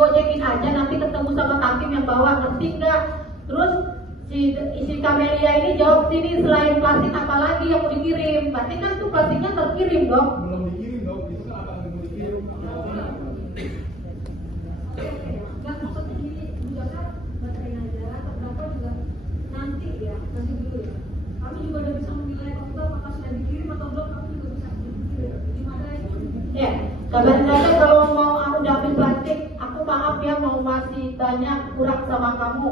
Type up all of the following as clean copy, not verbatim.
digojekin aja, nanti ketemu sama Takim yang bawa, ngerti nggak? Terus si Kamelia ini jawab sini, selain plastik apa lagi yang mau dikirim? Berarti kan tuh plastiknya terkirim dong. Belum dikirim dong, itu kan akan dikirim. Nggak, maksudnya gini, juga kan baterai aja, terdaftar juga nanti ya, nanti dulu ya. Kami juga udah bisa menilai waktu apakah sudah dikirim atau belum, kami juga bisa dikirim. Gimana itu? Ya, kabar-kabar kalau mau aku dapat plastik, aku maaf ya mau masih banyak kurang sama kamu.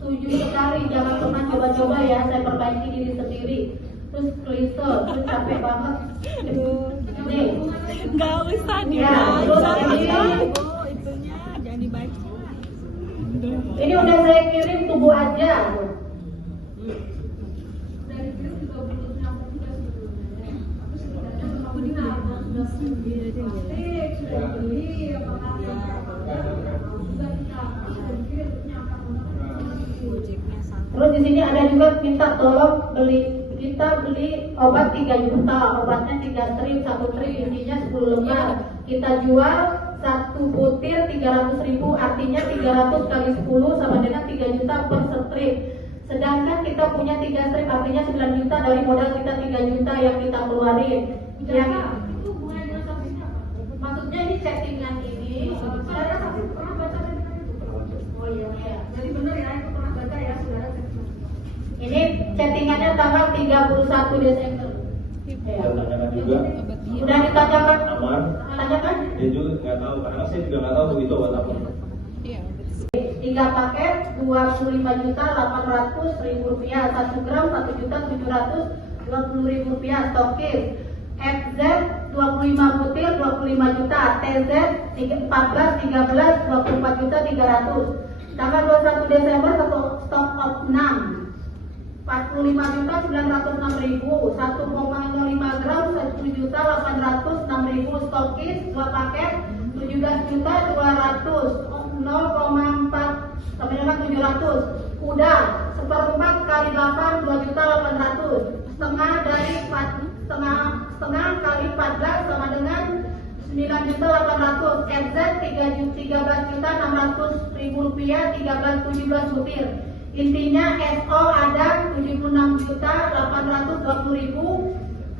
Setuju sekali, jangan pernah coba-coba ya, saya perbaiki diri sendiri. Terus klise, terus capek banget. Nih, Nggak usah ya, terus ini, itunya jangan dibaca. ini udah saya kirim, tunggu aja. Terus di sini ada juga minta tolong kita beli obat 3 juta, obatnya 3 strip, 1 strip isinya 10 lembar. Kita jual 1 butir 300.000, artinya 300 kali 10 sama dengan 3 juta per strip. Sedangkan kita punya 3 strip, artinya 9 juta dari modal kita 3 juta yang kita keluarin. Yang itu hubungannya dengan statusnya apa? Maksudnya ini settingan ini, saudara pasti pernah baca settingan itu? Oh iya, jadi benar ya, itu pernah baca ya saudara settingan. Ini settingannya tanggal 31 Desember. Ya. Tanyakan juga. Sudah ditanyakan? Aman. Tanyakan? Dia juga nggak tahu, karena saya juga nggak tahu begitu obat apa. 3 paket 25.800.000 rupiah, 1 gram 1.720.000 rupiah stokis. FZ 25 butir 25 juta, TZ 14, 13, 24 juta 300. Tanggal 21 Desember stok of 6 45.906.000, 1,05 gram 10.806.000 stokis 2 paket 17.200, 0,4 sampai dengan 700. Udah seperempat kali 8 2.800, setengah kali 14 sama dengan 9.800. FZ 13.600.000 rupiah, 17 butir. Intinya SO ada 76.820.000.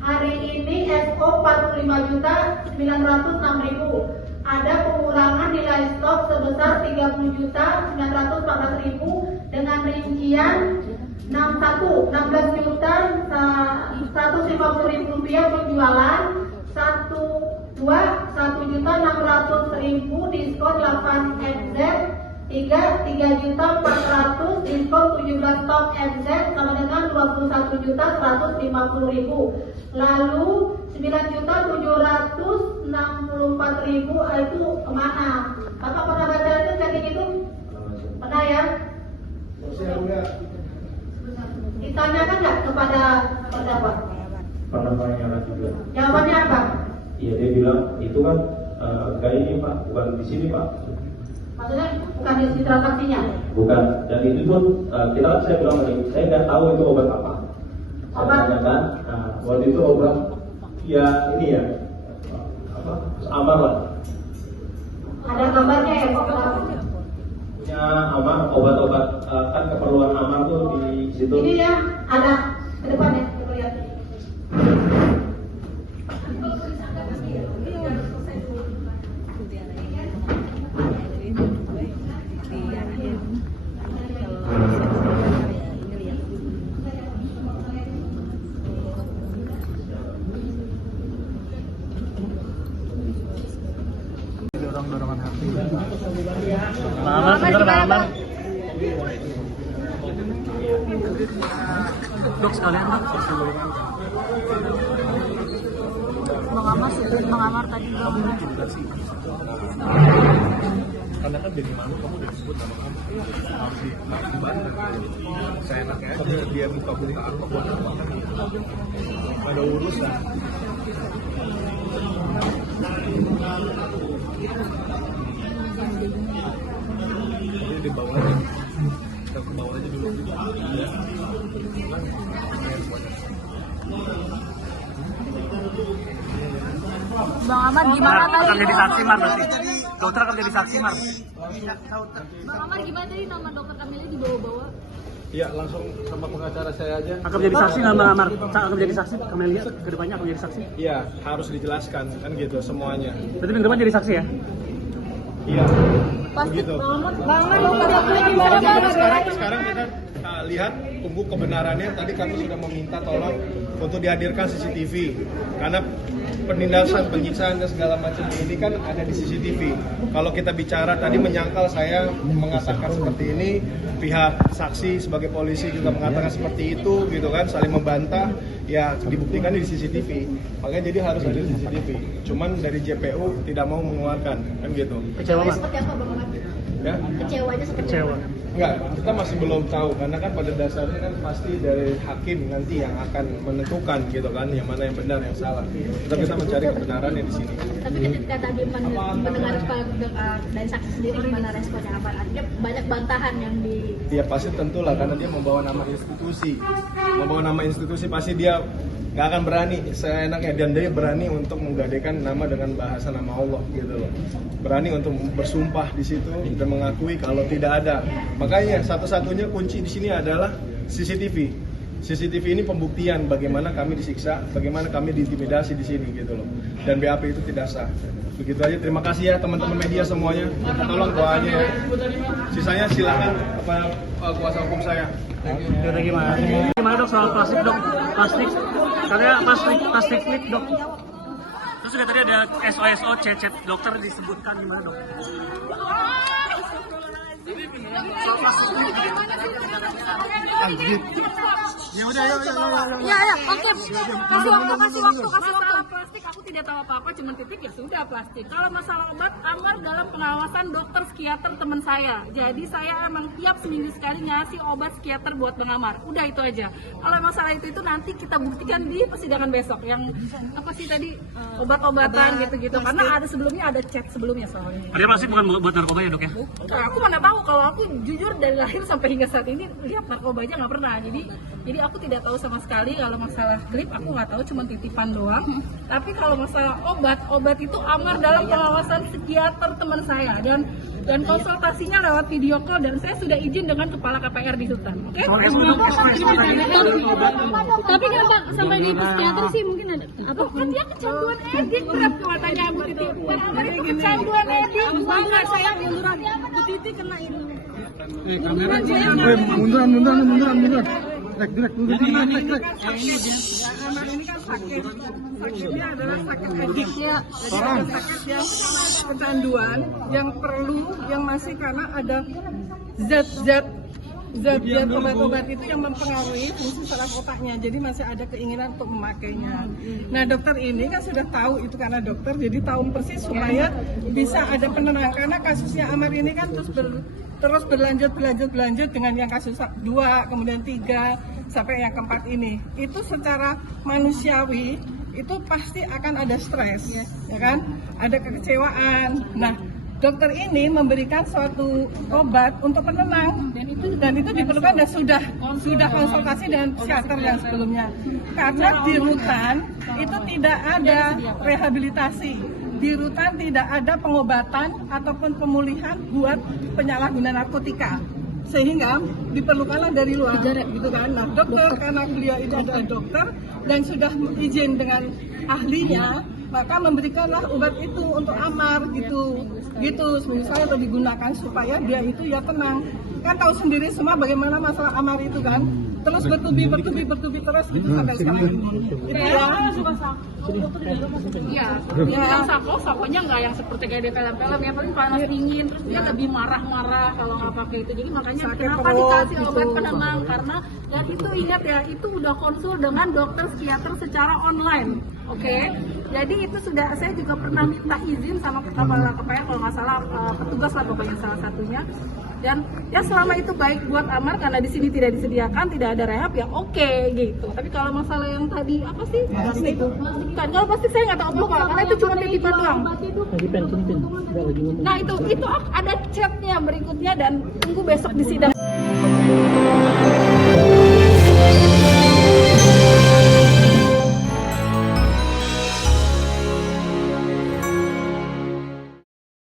Hari ini SO 45.906.000. Ada pengurangan nilai stok sebesar 30.914.000 dengan rincian 16.150.000 rupiah penjualan, 1.600.000 diskon 8 FZ, 3.400.000 diskon 17 stok FZ sama dengan 21.150.000. Lalu 9.764.000 itu kemana? Bapak pernah baca itu setting itu? Pernah ya? Saya udah. Ditanyakan nggak kepada terdakwa? Pernah tanyakan juga. Jawabannya apa? Iya, dia bilang itu kan nggak ini Pak, bukan di sini Pak. Maksudnya bukan di transaksinya? Bukan, dan itu pun saya bilang tadi, saya nggak tahu itu obat apa. Saya Obat? tanyakan, waktu itu obat ya ini ya apa? Amar lah. Ada gambarnya ya Pak? Punya Amar, obat-obat kan keperluan Amar tuh di situ. Ini ya, ada ke depan ya, kita lihat. Dorong-dorongan hati. Aman, sebentar aman. Dok sekalian dok. Mengamar tadi belum. Karena kan jadi malu kamu udah disebut nama kamu harus dibantu. Saya enaknya aja dia buka apa buat apa kan? Ada urusan. Jadi di bawah aja. Kita ke bawah aja dulu. Ya. Bang Ahmad gimana tadi? Akan jadi saksi Mar berarti. Dokter akan jadi saksi Mar. Bang Amar gimana tadi nama dokter Kamilnya dibawa-bawa? Iya, langsung sama pengacara saya aja. Akan menjadi saksi nama Amar, akan menjadi saksi Kamelia kedepannya akan menjadi saksi. Iya, harus dijelaskan kan gitu semuanya. Berarti minggu depan jadi saksi ya? Iya. Pasti Begitu. Bang Amar dokternya gimana Bang? Sekarang kita lihat tunggu kebenarannya. Tadi kami sudah meminta tolong untuk dihadirkan CCTV karena penindasan, penyiksaan dan segala macam ini kan ada di CCTV. Kalau kita bicara tadi menyangkal saya mengatakan seperti ini, pihak saksi sebagai polisi juga mengatakan seperti itu, gitu kan, saling membantah. Ya dibuktikan di CCTV. Makanya jadi harus ada di CCTV. Cuman dari JPU tidak mau mengeluarkan, kan gitu. Kecewa Mas? Seperti apa Bang Amar? Ya. Kecewanya seperti Kecewa. apa? Enggak, kita masih belum tahu karena kan pada dasarnya kan pasti dari hakim nanti yang akan menentukan gitu kan yang mana yang benar yang salah. Kita mencari kebenarannya di sini. Tapi ketika tadi mendengar dari saksi sendiri gimana responnya apa? Artinya banyak bantahan yang di Ya pasti tentulah karena dia membawa nama institusi. Membawa nama institusi pasti dia nggak akan berani seenaknya dan dia berani untuk menggadekan nama dengan bahasa nama Allah gitu loh. Berani untuk bersumpah di situ dan mengakui kalau tidak ada. Makanya satu-satunya kunci di sini adalah CCTV. CCTV ini pembuktian bagaimana kami disiksa, bagaimana kami diintimidasi di sini gitu loh. Dan BAP itu tidak sah. Begitu aja. Terima kasih ya teman-teman media semuanya. Tolong doanya ya. Sisanya silakan kepada kuasa hukum saya. Kita gimana? Gimana dok soal plastik dok? Plastik, katanya plastik flip dok. Terus juga tadi ada SOSO chat dokter disebutkan gimana dok? Ya udah, yuk. Ya, oke. Kasih waktu. Masalah plastik aku tidak tahu apa-apa, cuma titik ya sudah plastik. Kalau masalah obat, Amar dalam pengawasan dokter psikiater teman saya. Jadi saya emang tiap seminggu sekali ngasih obat psikiater buat Bang Amar. Udah itu aja. Kalau masalah itu nanti kita buktikan di persidangan besok. Yang apa sih tadi obat-obatan gitu-gitu. Karena ada sebelumnya ada chat sebelumnya soalnya. Ada plastik bukan buat narkoba ya dok ya? Nah, aku mana tahu, kalau aku jujur dari lahir sampai hingga saat ini lihat narkoba aja nggak pernah. Jadi aku tidak tahu sama sekali kalau masalah klip, aku nggak tahu, cuma titipan doang. Tapi kalau masalah obat itu Amar dalam pengawasan psikiater teman saya dan konsultasinya lewat video call dan saya sudah izin dengan kepala KPR di Hutan. Oke? Tapi kenapa sampai di psikiater sih mungkin ada apa? Kan dia kecanduan edik, berat katanya Bu Titi. Amar itu kecanduan edik. Bangga saya munduran. Bu Titi kena ini. Munduran. Direct. Amar ini kan sakitnya adalah sakit edik ya. Jadi ada sakit yang kecanduan, yang perlu, yang masih karena ada zat obat-obat itu yang mempengaruhi fungsi saraf otaknya, jadi masih ada keinginan untuk memakainya. Nah dokter ini kan sudah tahu itu karena dokter, jadi tahu persis supaya bisa ada penenang. Karena kasusnya Amar ini kan terus berlanjut dengan yang kasus 2, kemudian 3, sampai yang keempat ini. Itu secara manusiawi itu pasti akan ada stres, ya kan? Ada kekecewaan. Nah, dokter ini memberikan suatu obat untuk penenang dan itu diperlukan dan sudah konsultasi dengan psikiater yang sebelumnya. Karena di rutan itu tidak ada rehabilitasi. Di rutan tidak ada pengobatan ataupun pemulihan buat penyalahguna narkotika, sehingga diperlukanlah dari luar gitu kan. Nah dokter karena beliau itu adalah dokter dan sudah izin dengan ahlinya, maka memberikanlah obat itu untuk Amar gitu misalnya atau digunakan supaya dia itu ya tenang. Kan tahu sendiri semua bagaimana masalah Amar itu kan, terus bertubi terus gitu sampai sekarang ini. Itu ya. Yang saponya nggak yang seperti kayak di film-film ya, paling panas dingin, terus dia lebih marah-marah kalau nggak pakai itu. Jadi makanya kenapa dikasih obat penenang, karena dan itu ingat ya, itu udah konsul dengan dokter psikiater secara online. Oke, jadi itu sudah, saya juga pernah minta izin sama kepala KPR kalau nggak salah, petugas lah pokoknya salah satunya. Dan ya selama itu baik buat Amar karena di sini tidak disediakan, tidak ada rehab ya oke gitu. Tapi kalau masalah yang tadi apa sih? Plastik. Kan kalau plastik saya nggak tahu apa karena itu cuma titipan doang. Nah itu ada chatnya berikutnya dan tunggu besok di sidang.